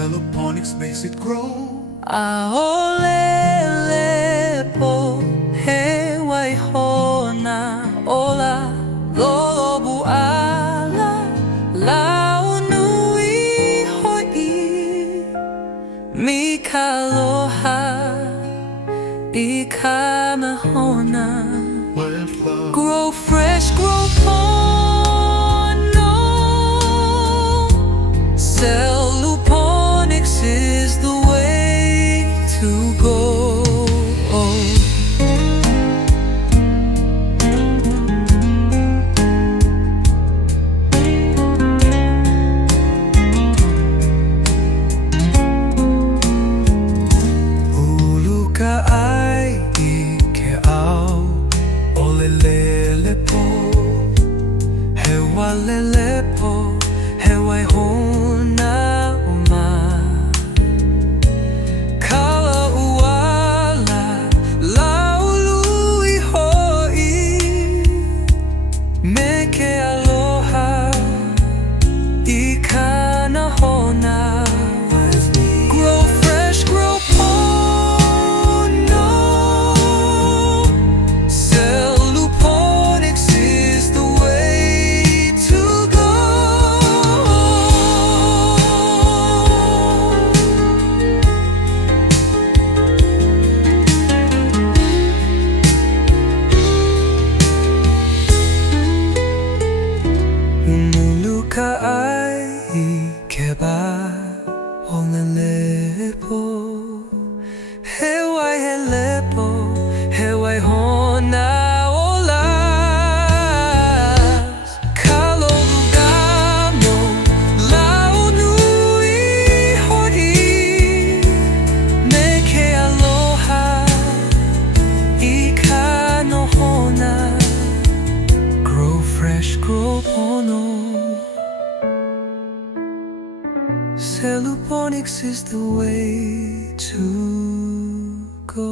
Celluponics makes it grow. Lepo, he waihona, ola, lolobu ala, lau nui hoʻi, mi kaloha, I ka nohona. Grow fresh, grow pono. Celluponics is the way to go. Uluka ai I ke au lepo, he wale lepo, he waihona uma. Kalo uala, laului hoʻi, me ke aloha, I ka nohona. Grow fresh, grow pono. Celluponics is the way to go. Umuluka ai I ke ba o lepo, he wai he lepo, he waihona olas. Kalo lugamo, lau nui hoʻi, me ke aloha, I ka nohona. Grow fresh, grow pono. Celluponics is the way to go.